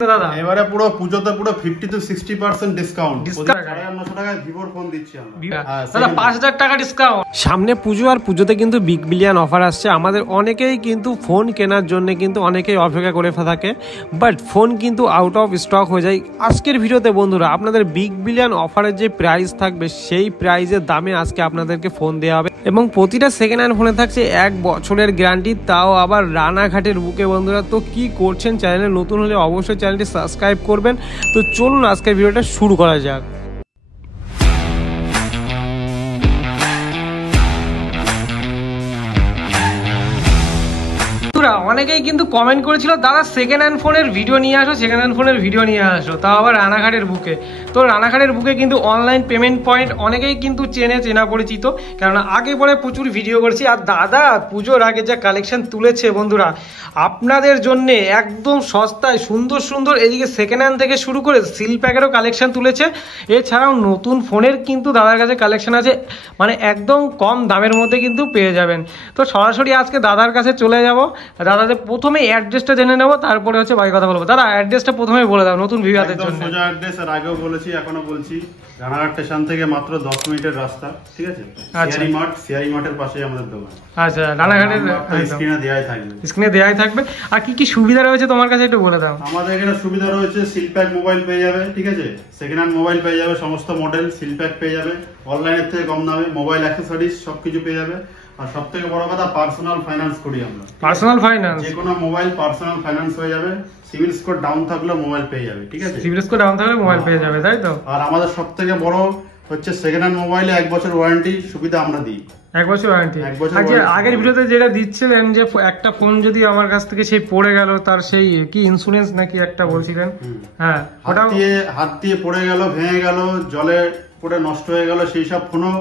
দাদা এবারে পুরো পুজোতে পুরো 50 to 60% ডিসকাউন্ট 950 টাকায় ভিভোর ফোন দিচ্ছি আমরা। দাদা 5000 টাকা ডিসকাউন্ট। সামনে পুজো আর পুজোতে কিন্তু বিগ বিলিয়ন অফার আসছে। আমাদের অনেকেই কিন্তু ফোন কেনার জন্য কিন্তু অনেকেই অপেক্ষা করে থাকে, বাট ফোন কিন্তু আউট অফ স্টক হয়ে যায়। আজকের ভিডিওতে বন্ধুরা আপনাদের বিগ বিলিয়ন অফারের যে প্রাইস থাকবে সেই প্রাইসের দামে আজকে আপনাদেরকে ফোন দেওয়া হবে এবং প্রতিটা সেকেন্ড হ্যান্ড ফোনে থাকছে 1 বছরের গ্যারান্টি, তাও আবার রানাঘাটের বুকে। বন্ধুরা তো কি করছেন, চ্যানেলে নতুন হলে অবশ্যই চ্যানেলটি সাবস্ক্রাইব করবেন। তো চলুন আজকের ভিডিওটা শুরু করা যাক। অনেকেই কিন্তু কমেন্ট করেছিল দাদা সেকেন্ড হ্যান্ড ফোনের ভিডিও নিয়ে আসো, সেকেন্ড হ্যান্ড ফোনের ভিডিও নিয়ে আসো, তাও আবার রানাঘাটের বুকে। তো রানাঘাটের বুকে কিন্তু অনলাইন পেমেন্ট পয়েন্ট অনেকেই কিন্তু চেনা পরিচিত, কারণ আগে পরে প্রচুর ভিডিও করেছি। আর দাদা পুজোর আগে যা কালেকশন তুলেছে বন্ধুরা আপনাদের জন্য একদম সস্তায় সুন্দর সুন্দর, এদিকে সেকেন্ড হ্যান্ড থেকে শুরু করে সিল প্যাকেরও কালেকশন তুলেছে। এছাড়াও নতুন ফোনের কিন্তু দাদার কাছে কালেকশন আছে, মানে একদম কম দামের মধ্যে কিন্তু পেয়ে যাবেন। তো সরাসরি আজকে দাদার কাছে চলে যাব। দাদাদের প্রথমে অ্যাড্রেসটা জেনে নেবো, তারপরে হচ্ছে বাকি কথা বলবো। দাদা অ্যাড্রেসটা প্রথমে বলে দাও নতুন ভিউয়ারদের জন্য। সোজা অ্যাড্রেস, আর আগেও বলেছি এখনো বলছি, রানাঘাট স্টেশন থেকে মাত্র 10 মিনিটের রাস্তা, ঠিক আছে? সিআই মার্টের পাশে আমাদের দোকান। আচ্ছা, রানাঘাটের স্ক্রিনে দেয়াই থাকবে। আর কি কি সুবিধা রয়েছে তোমার কাছে একটু বলে দাও। আমাদের এখানে সুবিধা রয়েছে, সিলপ্যাক মোবাইল পেয়ে যাবে, ঠিক আছে? সেকেন্ড হ্যান্ড মোবাইল পেয়ে যাবে, সমস্ত মডেল সিলপ্যাক পেয়ে যাবে, অনলাইনের থেকে কম দামে মোবাইল অ্যাক্সেসরিজ সবকিছু পেয়ে যাবে। আর সবথেকে বড় কথা, পার্সোনাল ফাইন্যান্স করি আমরা। পার্সোনাল ফাইন্যান্স, যে কোনো মোবাইল পার্সোনাল ফাইন্যান্স হয়ে যাবে, সিভিল স্কোর ডাউন থাকলে মোবাইল পেয়ে যাবে, ঠিক আছে? সিভিল স্কোর ডাউন থাকলে মোবাইল পেয়ে যাবে, তাই তো? আর আমাদের সবথেকে বড় হচ্ছে সেকেন্ড হ্যান্ড মোবাইলে 1 বছর ওয়ারেন্টি সুবিধা আমরা দিই। 1 বছর ওয়ারেন্টি। আচ্ছা, আগের ভিডিওতে যেটা দিচ্ছিলেন যে একটা ফোন যদি আমার কাছ থেকে সেই পড়ে গেল, তার সেই কি ইন্স্যুরেন্স নাকি একটা বলছিলেন? হ্যাঁ, ওটা হাত দিয়ে পড়ে গেল, ভেঙে গেল, জলে পড়ে নষ্ট হয়ে গেল, সেই সব ফোনও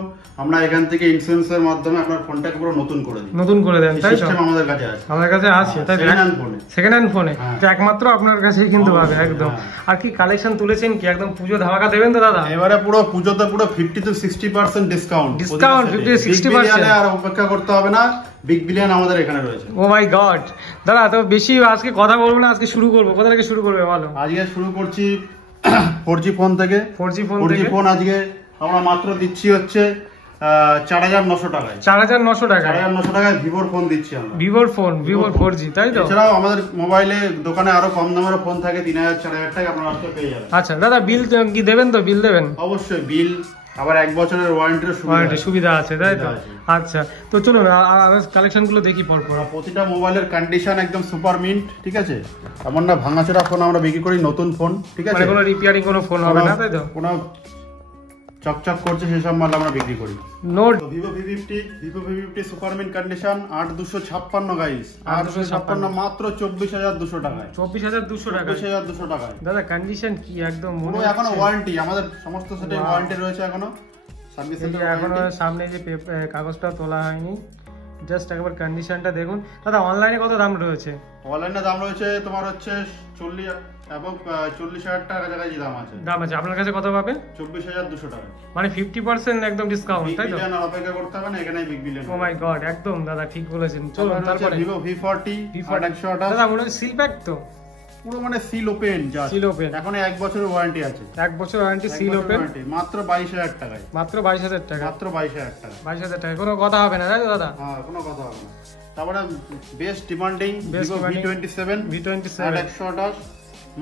আমরা এখান থেকে ইন্স্যুরেন্সের মাধ্যমে আপনার ফোনটাকে পুরো নতুন করে দিই। নতুন করে দেন, তাই তো? আমাদের কাছে আছে, আমাদের কাছে আছে, তাই সেকেন্ড হ্যান্ড ফোনে একমাত্র আপনার কাছেই কিন্তু পাবে একদম। আর কি কালেকশন তুলেছেন, কি একদম পুজো ধামাকা দেবেন তো দাদা? এবারে পুরো পুজোতে পুরো 50 to 60% ডিসকাউন্ট। 50-60%। আর অপেক্ষা করতে হবে না, বিগ বিলিয়ন আমাদের এখানে রয়েছে। ও মাই গড দাদা, তো বেশি আজকে কথা বলবো না, আজকে শুরু করবো। কোথা থেকে শুরু করবে বলো? আজকে শুরু করছি 4G ফোন থেকে। 4G ফোন আজকে আমরা মাত্র দিচ্ছি হচ্ছে 4900 টাকায়। 4900 টাকা, 4900 টাকায় ভিভোর ফোন দিচ্ছি আমরা। ভিভোর 4G, তাই তো? এছাড়াও আমাদের মোবাইলে দোকানে আরো কম দামের ফোন থাকে, 3000-4000 টাকা আপনারা আজকে পেয়ে যাবেন। আচ্ছা দাদা, বিল কি দেবেন তো? বিল দেবেন অবশ্যই, বিল আবার 1 বছরের ওয়ারেন্টির সুবিধা আছে, তাই তো? আচ্ছা, তো চলো কালেকশন গুলো দেখি পরপর। প্রতিটা মোবাইলের কন্ডিশন একদম সুপার মিন্ট, ঠিক আছে? এমন না ভাঙাচোরা ফোন আমরা বিক্রি করি, নতুন ফোন, ঠিক আছে? মানে কোনো রিপেয়ারিং কোনো ফোন হবে না, তাই তো? কোনো চকচক করছে সেসব মাল আমরা বিক্রি করি। Note Vivo V50 super mint condition 8256 guys, 8256 মাত্র 24200 টাকায়। 24200 টাকায়, 24200 টাকায়। দাদা কন্ডিশন কি একদম মনে হচ্ছে এখনো ওয়ারেন্টি, আমাদের সমস্ত সেটে ওয়ারেন্টি রয়েছে এখনো। সার্ভিস সেন্টার এখনো সামনে যে কাগজটা তোলা হয়নি, জাস্ট একবার কন্ডিশনটা দেখুন। দাদা অনলাইনে কত দাম রয়েছে? অনলাইনে দাম রয়েছে তোমার হচ্ছে 40,000 টাকা কাছাকাছি দাম আছে। আপনার কাছে কত পাবে? 24200 টাকা, মানে 50% একদম ডিসকাউন্ট, তাই তো? অপেক্ষা করতে হবে না, এখানেই বিগ বিলিয়ন। ও মাই গড, একদম দাদা ঠিক বলেছেন। চলুন তারপরে ভিভো V40 128। দাদা মনে হয় সিল প্যাক তো? পুরো মানে সিল ওপেন, সিল ওপেন। এখন 1 বছরের ওয়ারেন্টি আছে। 1 বছর ওয়ারেন্টি, সিল ওপেন, মাত্র 22000 টাকায়। মাত্র 22000 টাকা, মাত্র 22000 টাকা। 22000 টাকা, কোনো কথা হবে না, তাই তো দাদা? হ্যাঁ, কোনো কথা হবে না। তারপরে বেস্ট ডিমান্ডিং ভিভো V27 128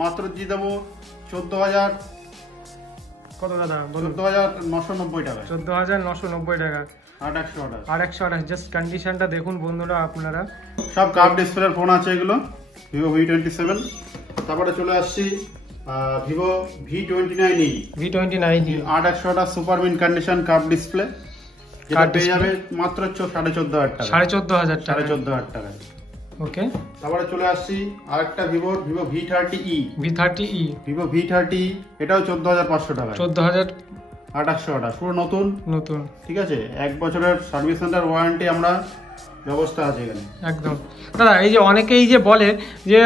মাত্র দিয়ে দেবো 14000। কত দাদা বলুন? 14990 টাকা। 14990 টাকা, 828। জাস্ট কন্ডিশনটা দেখুন বন্ধুরা আপনারা। সব কার্ভ ডিসপ্লের ফোন আছে এগুলো, ভিভো V27। তারপরে চলে আসছি Vivo V29e 828 super mint condition curve display, যেটা পেয়ে যাবে মাত্র 14,500 টাকা। 14,500 টাকা, 14,500 টাকায়। ওকে। তারপরে চলে আসছি আরেকটা ভিভো V30e। ভিভো V30e এটাও 14,500 টাকা। 14,828 পুরো নতুন, ঠিক আছে? 1 বছরের সার্ভিস সেন্টার ওয়ারেন্টি আমরা ব্যবস্থা আছে এখানে একদম। দাদা এই যে অনেকেই যে বলে যে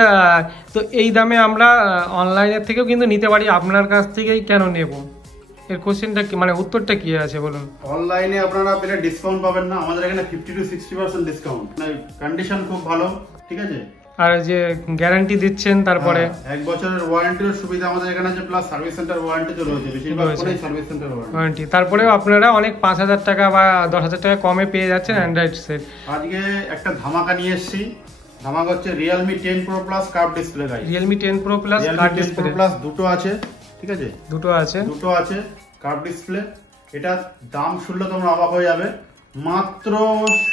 তো এই দামে আমরা অনলাইনের থেকেও কিন্তু নিতে পারি, আপনার কাছ থেকেই কেন নেব? এর কোশ্চেনটা কি, মানে উত্তরটা কি আছে বলুন? অনলাইনে আপনারা পেলে ডিসকাউন্ট পাবেন না, আমাদের এখানে 50 to 60% ডিসকাউন্ট। মানে কন্ডিশন খুব ভালো, ঠিক আছে? আর যে গ্যারান্টি দিচ্ছেন তারপরে 1 বছরের ওয়ারেন্টির সুবিধা আমাদের এখানে আছে, প্লাস সার্ভিস সেন্টার ওয়ারেন্টি তো রয়েছে, বেশিরভাগ ফোনেই সার্ভিস সেন্টার ওয়ারেন্টি। তারপরেও আপনারা অনেক 5000 টাকা বা 10000 টাকা কমে পেয়ে যাচ্ছেন অ্যান্ড্রয়েড সেট। আজকে একটা ধামাকা নিয়ে এসেছি, ধামাকা হচ্ছে Realme 10 Pro Plus curve display. Guys Realme 10 Pro Plus curve display plus দুটো আছে, ঠিক আছে, দুটো আছে কার্ভ ডিসপ্লে। এটা দাম শুনলে তোমরা অবাক হয়ে যাবে, মাত্র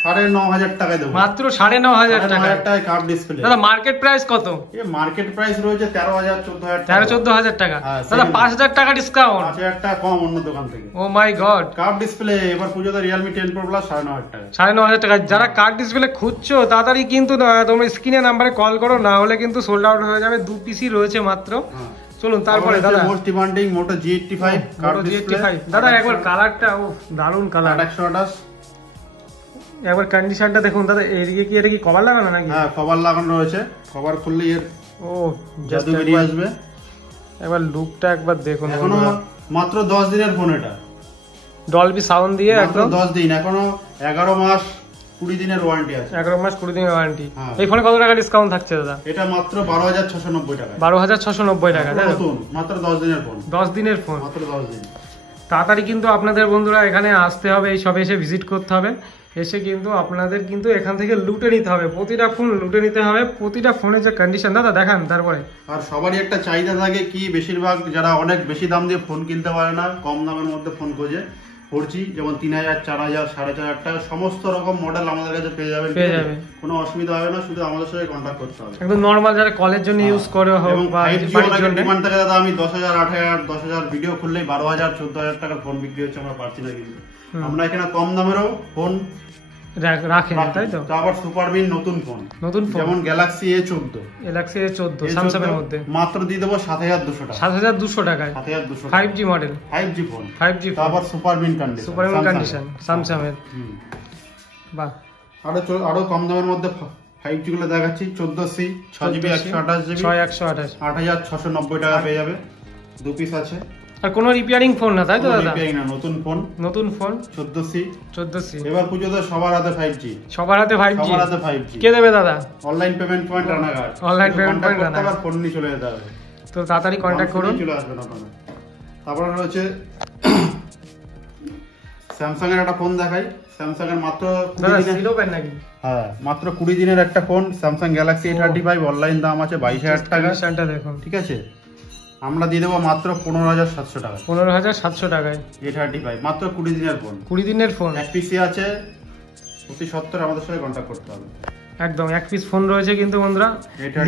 9500 টাকায় দেবো। মাত্র 9500 টাকায় কার্ভ ডিসপ্লে। দাদা মার্কেট প্রাইস কত? এই মার্কেট প্রাইস রয়েছে 13000 14000 টাকা। 14000 টাকা। দাদা 5000 টাকা ডিসকাউন্ট, 5000 টাকা কম অন্য দোকান থেকে। ও মাই গড, কার্ভ ডিসপ্লে এবার পুজোতে Realme 10 Pro Plus 9500 টাকা। 9500 টাকা। যারা কার্ভ ডিসপ্লে খুঁজছো তাড়াতাড়ি কিন্তু তোমরা স্ক্রিনে নাম্বারে কল করো, না হলে কিন্তু সোল্ড আউট হয়ে যাবে। 2 পিসই রয়েছে মাত্র। চলুন তারপরে দাদা most demanding Moto G85 curve display. দাদা একবার কালারটা, ও দারুন কালার, 128। একবার কন্ডিশনটা দেখুন দাদা। এদিকে কি এটা কি কভার লাগানো নাকি? হ্যাঁ কভার লাগানো রয়েছে, কভার খুললে এর ও জাদু বেরিয়ে আসবে। একবার লুকটা একবার দেখুন। এখনো মাত্র 10 দিনের ফোন, এটা ডলবি সাউন্ড দিয়ে একদম 10 দিন, এখনো 11 মাস 20 দিনের ওয়ারেন্টি আছে। 11 মাস 20 দিনের ওয়ারেন্টি। এই ফোনে কত টাকা ডিসকাউন্ট থাকছে দাদা? এটা মাত্র 12690 টাকা। 12690 টাকা নতুন, মাত্র 10 দিনের ফোন। 10 দিনের ফোন, মাত্র 10 দিন। তাড়াতাড়ি কিন্তু আপনাদের বন্ধুরা এখানে আসতে হবে, এই সবে এসে ভিজিট করতে হবে। এসে কিন্তু আপনাদের কিন্তু এখান থেকে লুটে নিতে হবে, প্রতিটা ফোন লুটে নিতে হবে, প্রতিটা ফোনের যে কন্ডিশন। দাদা দেখান তারপরে। আর সবারই একটা চাহিদা থাকে কি, বেশিরভাগ যারা অনেক বেশি দাম দিয়ে ফোন কিনতে পারে না, কম দামের মধ্যে ফোন খোঁজে। 4G যেমন 3000, 4000, 4500 টাকা সমস্ত রকম মডেল আমাদের কাছে পেয়ে যাবেন। কোনো অসুবিধা হবে না, শুধু আমাদের সাথে কন্টাক্ট করতে হবে। একদম নরমাল যারা কলের জন্য ইউজ করে হোক বা বাড়ির জন্য। ডিমান্ড থাকে দাদা, আমি 10000, 8000, 10000 ভিডিও খুললেই 12000, 14000 টাকার ফোন বিক্রি হচ্ছে, আমরা পারছি না কিন্তু। আমরা এখানে কম দামেরও ফোন রাখেন, তাই তো? আবার সুপারবিন নতুন ফোন যেমন Galaxy A14, স্যামসাং এর মধ্যে মাত্র দিয়ে দেবো 7200 টাকা। 7200 টাকায় 7200 5G model, 5G phone, 5G phone, আবার সুপারবিন কন্ডিশন স্যামসাং এর। বাহ, আরো কম দামের মধ্যে 5G গুলো দেখাচ্ছি। 14C 6GB 128GB 8690 টাকা পেয়ে যাবে, 2 পিস আছে। আর কোনো রিপেয়ারিং ফোন না, তাই তো দাদা? রিপেয়ারিং না, নতুন ফোন 14C। এবার পুজোতে সবার হাতে 5G, সবার হাতে 5G। কে দেবে দাদা? Online payment point Ranaghat, online payment point Ranaghat. Phone নিয়ে চলে যেতে হবে, তো তাড়াতাড়ি কন্টাক্ট করুন, চলে আসবেন আপনারা। তারপরে রয়েছে স্যামসাং এর একটা ফোন দেখাই। স্যামসাং এর মাত্র 20 দিনের সিলোপেন নাকি? হ্যাঁ, মাত্র 20 দিনের একটা phone Samsung Galaxy A35, online দাম আছে 22000 টাকা। কন্ডিশনটা দেখুন, ঠিক আছে। আমরা দিয়ে দেবো মাত্র 15700 টাকা। 15700 টাকায় A35, মাত্র 20 দিনের ফোন। 20 দিনের ফোন, এক পিসি আছে, অতি সত্তর আমাদের সাথে কন্টাক্ট করতে হবে। একদম এক পিস ফোন রয়েছে কিন্তু বন্ধুরা,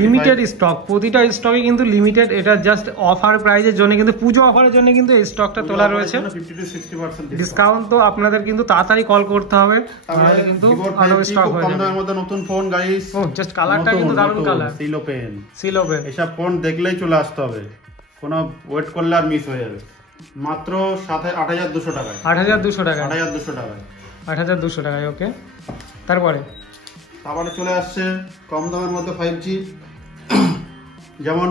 লিমিটেড স্টক, প্রতিটা স্টকে কিন্তু লিমিটেড। এটা জাস্ট অফার প্রাইজের জন্য, কিন্তু পুজো অফারের জন্য কিন্তু এই স্টকটা তোলা রয়েছে। 50 to 60% ডিসকাউন্ট। তো আপনাদের কিন্তু তাড়াতাড়ি কল করতে হবে, তাহলে কিন্তু আরো স্টক হয়ে যাবে। কম মধ্যে নতুন ফোন গাইস। ও জাস্ট কালারটা কিন্তু দারুণ কালার, সিলোপেন। এসব ফোন দেখলেই চলে আসতে হবে, কোনো ওয়েট করলে আর মিস হয়ে যাবে। মাত্র 8200 টাকায়। 8200 টাকায়, 8200 টাকায়, 8200 টাকায়। ওকে, তারপরে চলে আসছে কম দামের মধ্যে 5G, যেমন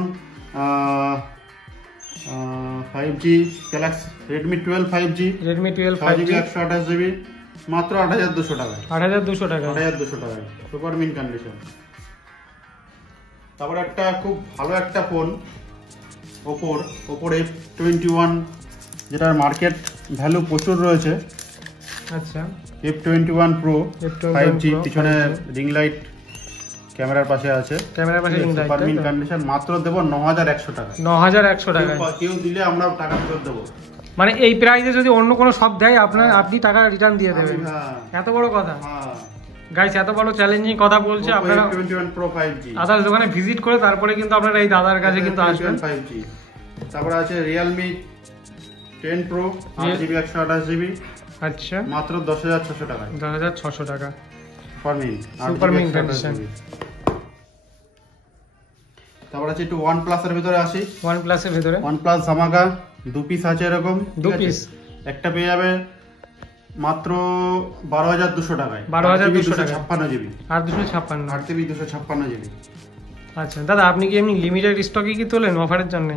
5G Galaxy Redmi 12 5G, 6GB 128GB, মাত্র 8200 টাকায়। 8200 টাকা, 8200 টাকায়, সুপার মিন কন্ডিশন। তারপর একটা খুব ভালো একটা ফোন Oppo F21, যেটার মার্কেট ভ্যালু প্রচুর রয়েছে। আচ্ছা, F21 Pro 5G, পিছনে রিং লাইট ক্যামেরার পাশে আছে, সুপার মিন কন্ডিশন। মাত্র দেব 9100 টাকা। 9100 টাকা কেউ দিলে আমরা টাকা ফেরত দেব। মানে এই প্রাইসে যদি অন্য কোনো শপ দেয় আপনি টাকা রিটার্ন দিয়ে দেবেন। এত বড় কথা গাইস, এত বড় চ্যালেঞ্জিং কথা বলছে। আপনারা F21 Pro 5G আদার দোকানে ভিজিট করে তারপরে কিন্তু আপনারা এই দাদার কাছে কিন্তু আসবেন। 5G। তারপরে আছে Realme 10 Pro 8GB 128GB, আচ্ছা, মাত্র 10600 টাকা। 10600 টাকা, সুপার মিন কন্ডিশন। তারপর আছে একটু OnePlus এর ভিতরে আসি। OnePlus এর ভিতরে OnePlus ধামাকা, 2 পিস আছে এরকম, 2 পিস। একটা পেয়ে যাবে মাত্র 12200 টাকায়, 12200 টাকা, 256GB, আর 256, 8GB 256GB। আচ্ছা দাদা, আপনি কি এমনি লিমিটেড স্টকে কি তোলেন অফারের জন্য?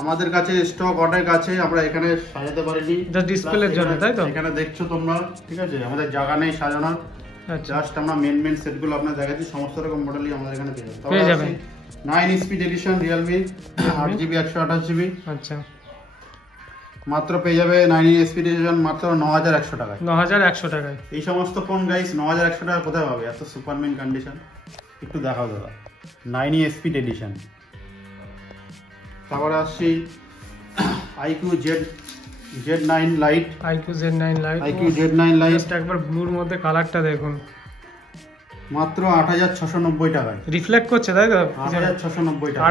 আমাদের কাছে স্টক অনেক আছে, আমরা এখানে সাজাতে পারিনি, জাস্ট ডিসপ্লের জন্য, তাই তো? এখানে দেখছো তোমরা, ঠিক আছে, আমাদের জায়গা নেই সাজানোর। জাস্ট আমরা মেন সেটগুলো আপনাদের দেখাচ্ছি, সমস্ত রকম মডেলই আমাদের এখানে পেয়ে যাবেন। 9 speed addition Realme 8GB 128GB। আচ্ছা, মাত্র পেয়ে যাবে 9 স্পিড এডিশন মাত্র 9100 টাকায়। 9100 টাকায় এই সমস্ত ফোন গাইস 9100 টাকা কোথায় পাবে? এত সুপারম্যান কন্ডিশন একটু দেখাও দাদা। 9 স্পিড এডিশন। তারপরে আসছি iQOO Z9 Lite। iQOO Z9 Lite, iQOO Z9 Lite just একবার ব্লুর মধ্যে কালারটা দেখুন, মাত্র 8690 টাকায় রিফ্লেক্ট করছে, তাই তো? 8690 টাকা।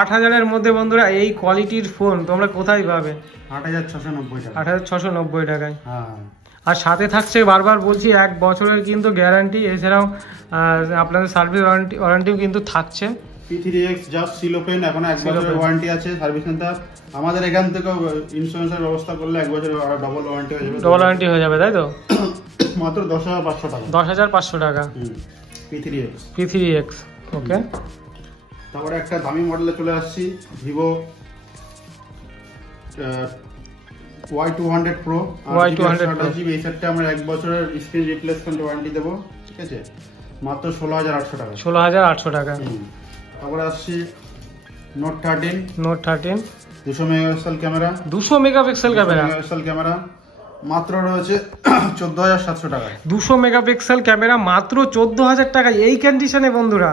8000 এর মধ্যে বন্ধুরা এই কোয়ালিটির ফোন তোমরা কোথায় পাবে? 8690 টাকা। 8690 টাকায়। হ্যাঁ, আর সাথে থাকছে, বারবার বলছি, 1 বছরের কিন্তু গ্যারান্টি, এছাড়াও আপনাদের সার্ভিস ওয়ারেন্টিও কিন্তু থাকছে। P3X জাস্ট সিলো পেন, এখন 1 বছরের ওয়ারেন্টি আছে সার্ভিস সেন্টার। আমাদের এখান থেকে ইন্স্যুরেন্সের ব্যবস্থা করলে 1 বছরের ডবল ওয়ারেন্টি হয়ে যাবে। ডবল ওয়ারেন্টি হয়ে যাবে, তাই তো? মাত্র 10500 টাকা। 10500 টাকা P3X। ওকে, তারপরে একটা দামি মডেলে চলে আসছি, Vivo Y200 Pro। Y200 Pro এই সেটটা আমরা 1 বছরের স্ক্রিন রিপ্লেসমেন্ট ওয়ারেন্টি দেবো, ঠিক আছে? মাত্র 16800 টাকা। 16800 টাকা। তারপরে আসছি Note 13। 200 megapixel camera. 200 megapixel camera মাত্র রয়েছে 14700 টাকা। 200 মেগাপিক্সেল ক্যামেরা মাত্র 14000 টাকা। এই কন্ডিশনে বন্ধুরা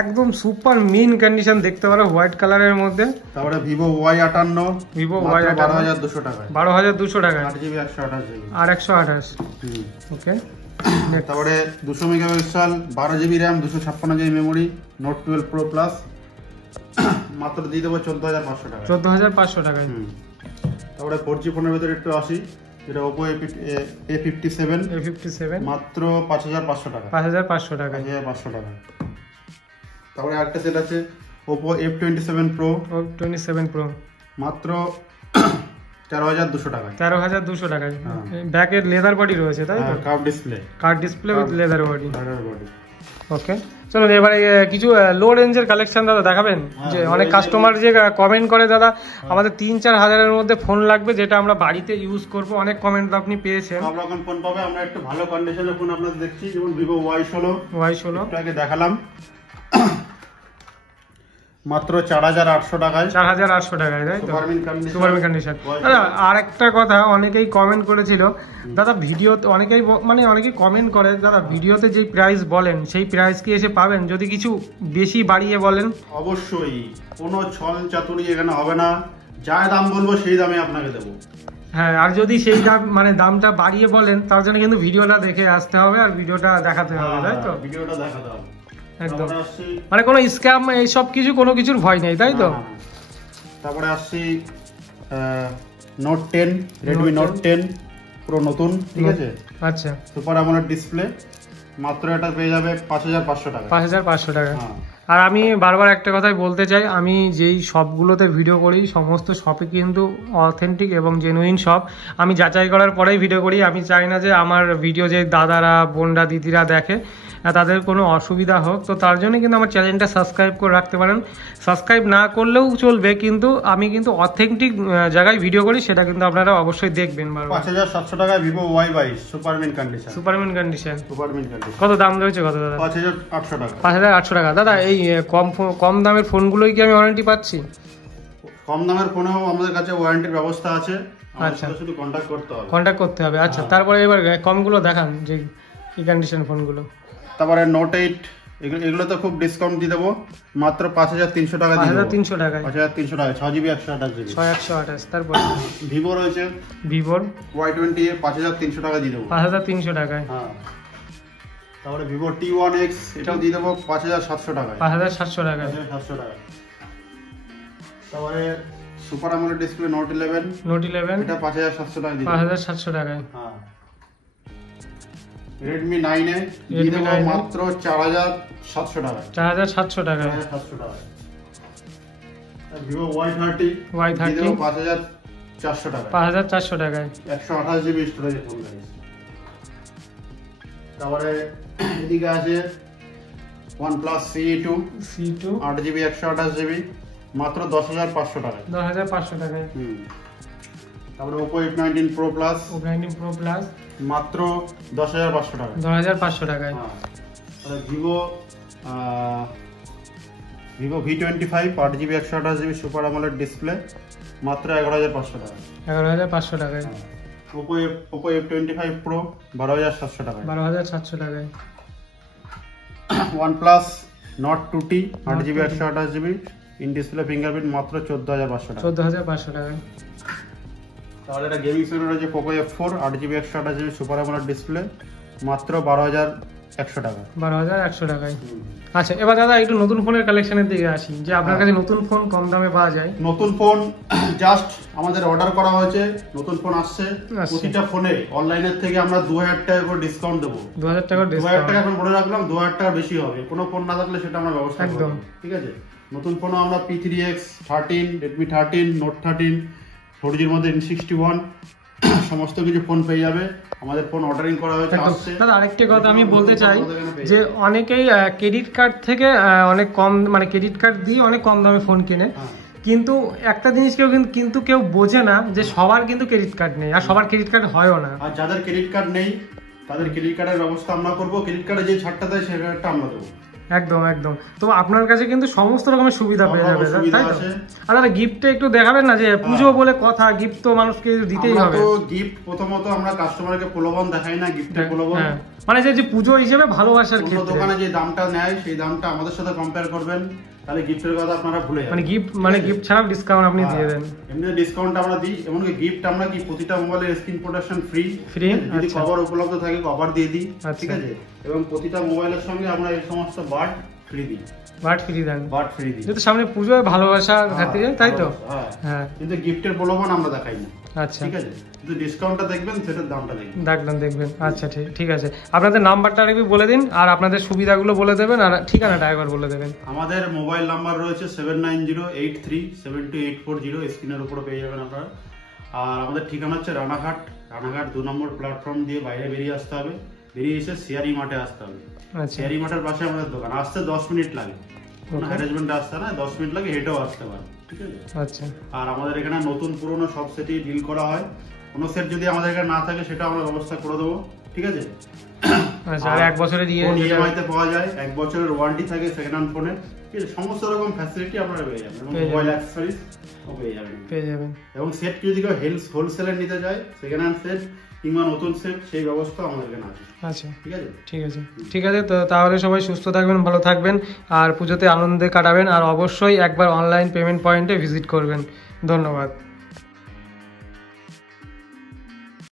একদম সুপার মিন কন্ডিশন, দেখতে পারো হোয়াইট কালারের মধ্যে। তারপরে Vivo Y58 12200 টাকা। 12200 টাকা 8GB 128GB আর 128। ওকে, তারপরে 200 megapixel 12GB RAM 256GB memory Note 12 Pro Plus মাত্র দিয়ে দেবো 14500 টাকা। 14500 টাকায়। তারপরে 4G ফোনের ভিতরে একটু আসি, যেটা Oppo A57 মাত্র 5500 টাকা। 5500 টাকা। 5500 টাকা। তারপরে আরেকটা সেট আছে Oppo F27 Pro মাত্র 13200 টাকা। 13200 টাকায়। ব্যাকের লেদার বডি রয়েছে, তাই তো? Curve display with leather body. Okay, চলুন এবারে কিছু লো রেঞ্জের কালেকশন দাদা দেখাবেন। যে অনেক কাস্টমার যে কমেন্ট করে, দাদা আমাদের 3-4 হাজারের মধ্যে ফোন লাগবে, যেটা আমরা বাড়িতে ইউজ করব। অনেক কমেন্ট আপনি পেয়েছেন। সব রকম ফোন পাবে। আমরা একটু ভালো কন্ডিশনের ফোন আপনাদের দেখছি, যেমন Vivo Y16 আগে দেখালাম মাত্র 4800 টাকায়। 4800 টাকায়, তাই তো? Super mint condition. দাদা আর একটা কথা, অনেকেই কমেন্ট করেছিল দাদা ভিডিওতে, অনেকেই কমেন্ট করে, দাদা ভিডিওতে যেই প্রাইস বলেন সেই প্রাইস কি এসে পাবেন? যদি কিছু বেশি বাড়িয়ে বলেন। অবশ্যই, কোনো ছল চাতুরি এখানে হবে না, যা দাম বলবো সেই দামে আপনাকে দেবো। হ্যাঁ, আর যদি সেই দামটা বাড়িয়ে বলেন, তার জন্য কিন্তু ভিডিওটা দেখে আসতে হবে আর ভিডিওটা দেখাতে হবে, তাই তো? ভিডিওটা দেখাতে হবে একদম, মানে কোনো স্ক্যাম এইসব কিছু, কোনো কিছুর ভয় নেই, তাই তো? তারপরে আসছি Note 10, Redmi Note 10 পুরো নতুন, ঠিক আছে? আচ্ছা, সুপার AMOLED ডিসপ্লে মাত্র এটা পেয়ে যাবে 5500 টাকা। 5500 টাকা। আর আমি বারবার একটা কথাই বলতে চাই, আমি যেই শপগুলোতে ভিডিও করি সমস্ত শপে কিন্তু অথেন্টিক এবং জেনুইন শপ। আমি যাচাই করার পরেই ভিডিও করি। আমি চাই না যে আমার ভিডিও যে দাদারা, বোনরা, দিদিরা দেখে তাদের কোনো অসুবিধা হোক। তো তার জন্য কিন্তু আমার চ্যানেলটা সাবস্ক্রাইব করে রাখতে পারেন। সাবস্ক্রাইব না করলেও চলবে, কিন্তু আমি কিন্তু অথেন্টিক জায়গায় ভিডিও করি, সেটা কিন্তু আপনারা অবশ্যই দেখবেন। 5700 টাকায় Vivo Y22 super mint condition. কত দাম রয়েছে কত দাদা? 5800 টাকা। 5800 টাকা। দাদা এই কম দামের ফোনগুলোই কি আমি ওয়ারেন্টি পাচ্ছি? কম দামের ফোনেও আমাদের কাছে ওয়ারেন্টির ব্যবস্থা আছে। আচ্ছা, শুধু কন্টাক্ট করতে হবে। আচ্ছা, তারপরে এবার কমগুলো দেখান, যে কি কন্ডিশন ফোনগুলো। তারপরে Note 8, এগুলো তো খুব ডিসকাউন্ট দিয়ে দেবো, মাত্র 5300 টাকা। 5300 টাকায়। 5300 টাকা 6GB 128GB। 128। তারপর Vivo রয়েছে, Vivo Y20 5300 টাকা দিয়ে দেবো। 5300 টাকায়। হ্যাঁ, তারপরে Vivo T1X, এটাও দিয়ে দেবো 5700 টাকায়। 5700 টাকায়। 5700 টাকা। তারপরে সুপার AMOLED ডিসপ্লে Note 11 এটা 5700 টাকা দিয়ে দেবো। 5700 টাকায়। হ্যাঁ, Redmi 9 দিয়ে দেবো মাত্র 4700 টাকা। 4700 টাকায়। 4700 টাকা। Vivo Y30 দিয়ে দেবো 5400 টাকা। 5400 টাকায়। 128GB স্টোরেজের ফোন গাইস। তারপরে এদিকে আছে OnePlus CE2 8GB 128GB মাত্র 10500 টাকায়। 10500 টাকায়। তারপরে Oppo F19 Pro Plus, মাত্র 10,500 টাকা। 10,500 টাকায়। Vivo V25 8GB 128GB super AMOLED display, মাত্র 11,500 টাকা। 11,500 টাকায়। Oppo F25 Pro 12,700 টাকায়। 12,700 টাকায়। OnePlus Nord 2T 8GB 128GB in display fingerprint, মাত্র 14,500 টাকা। 14,500 টাকায়। তাহলে এটা গেমিং সেট রয়েছে Poco F4 8GB 128GB super AMOLED display, মাত্র 12,100 টাকা। 12,100 টাকায়। আচ্ছা, এবার দাদা একটু নতুন ফোনের কালেকশনের দিকে আসি, যে আপনার কাছে নতুন ফোন কম দামে পাওয়া যায়। নতুন ফোন জাস্ট আমাদের অর্ডার করা হয়েছে, নতুন ফোন আসছে। প্রতিটা ফোনে অনলাইনের থেকে আমরা 2,000 টাকা করে ডিসকাউন্ট দেবো। 2,000 টাকা ডিসকাউন্ট। 2,000 টাকা এখন বলে রাখলাম, 2,000 টাকা বেশি হবে। কোনো ফোন না থাকলে সেটা আমরা ব্যবস্থা করব। একদম ঠিক আছে। নতুন ফোন আমরা P3X 13, Redmi 13, Note 13, 4G এর মধ্যে N61 সমস্ত কিছু ফোন পেয়ে যাবে। আমাদের ফোন অর্ডারিং করা হয়েছে, আসছে। দাদা আরেকটা কথা আমি বলতে চাই, যে অনেকেই ক্রেডিট কার্ড থেকে অনেক কম, মানে ক্রেডিট কার্ড দিয়ে অনেক কম দামে ফোন কিনে, কিন্তু একটা জিনিস কিন্তু কেউ বোঝে না যে সবার কিন্তু ক্রেডিট কার্ড নেই, আর সবার ক্রেডিট কার্ড হয়ও না। আর যাদের ক্রেডিট কার্ড নেই তাদের ক্রেডিট কার্ডের ব্যবস্থা আমরা করব। ক্রেডিট কার্ডে যে ছাড়টা দেয় সেই ছাড়টা আমরা দেবো। একদম একদম। তো আপনার কাছে কিন্তু সমস্ত রকমের সুবিধা পেয়ে যাবে, তাই তো? আর দাদা গিফটে একটু দেখাবেন না, যে পুজো বলে কথা, গিফট তো মানুষকে দিতেই হবে। তো গিফট প্রথমত আমরা কাস্টমারকে প্রলোভন দেখাই না, গিফটের প্রলোভন। মানে যে পুজো হিসেবে ভালোবাসার ক্ষেত্রে দোকানে যে দামটা নেয় সেই দামটা আমাদের সাথে কম্পেয়ার করবেন, তাহলে গিফটের কথা আপনারা ভুলে যাবেন। মানে গিফট ছাড়াও ডিসকাউন্ট আপনি দিয়ে দেন। এমনি ডিসকাউন্ট আমরা দিই, এমনকি গিফট আমরা কি প্রতিটা মোবাইলের স্ক্রিন প্রোটেকশন ফ্রি, যদি কভার উপলব্ধ থাকে কভার দিয়ে দিই, ঠিক আছে। এবং প্রতিটা মোবাইলের সঙ্গে আমরা এই সমস্ত বাড ফ্রি দিই। বাট ফ্রি দেন? বাট ফ্রি দিই, যেহেতু সামনে পুজোয় ভালোবাসার খাতিরে, তাই তো? হ্যাঁ, কিন্তু গিফটের প্রলোভন আমরা দেখাই না। আচ্ছা ঠিক আছে, কিন্তু ডিসকাউন্টটা দেখবেন, সেটার দামটা দেখবেন। আচ্ছা ঠিক আছে। আপনাদের নাম্বারটা আরেকবার বলে দিন, আর আপনাদের সুবিধাগুলো বলে দেবেন, আর ঠিকানাটা একবার বলে দেবেন। আমাদের মোবাইল নাম্বার রয়েছে 7908372840, স্ক্রিনের উপরে পেয়ে যাবেন আপনারা। আর আমাদের ঠিকানা হচ্ছে রানাঘাট 2 নম্বর প্ল্যাটফর্ম দিয়ে বাইরে বেরিয়ে আসতে হবে। বেরিয়ে এসে সিআরই মাঠে আসতে হবে। সিআরই মাঠের পাশে আমাদের দোকান। আসতে 10 মিনিট লাগে, কোনো হ্যারেসমেন্ট আসতে না, 10 মিনিট লাগে, হেঁটেও আসতে পারে। ঠিক আছে। আচ্ছা। আর আমাদের এখানে নতুন পুরনো সব সেটই ডিল করা হয়। কোনো সেট যদি আমাদের এখানে না থাকে সেটা আমরা ব্যবস্থা করে দেবো। ঠিক আছে। আচ্ছা, আর 1 বছরের ইএমআই তে পাওয়া যায়, 1 বছরের ওয়ারেন্টি থাকে সেকেন্ড হ্যান্ড ফোনে। সমস্ত রকম ফ্যাসিলিটি আপনারা পেয়ে যাবেন, এবং মোবাইল অ্যাক্সেসরিজ পেয়ে যাবেন। এবং সেট যদি কেউ হোলসেলে নিতে যায়, সেকেন্ড হ্যান্ড সেট কিংবা নতুন সেট, সেই ব্যবস্থা আমাদের এখানে আছে। আচ্ছা ঠিক আছে। তো তাহলে সবাই সুস্থ থাকবেন, ভালো থাকবেন, আর পুজোতে আনন্দে কাটাবেন, আর অবশ্যই একবার অনলাইন পেমেন্ট পয়েন্টে ভিজিট করবেন। ধন্যবাদ।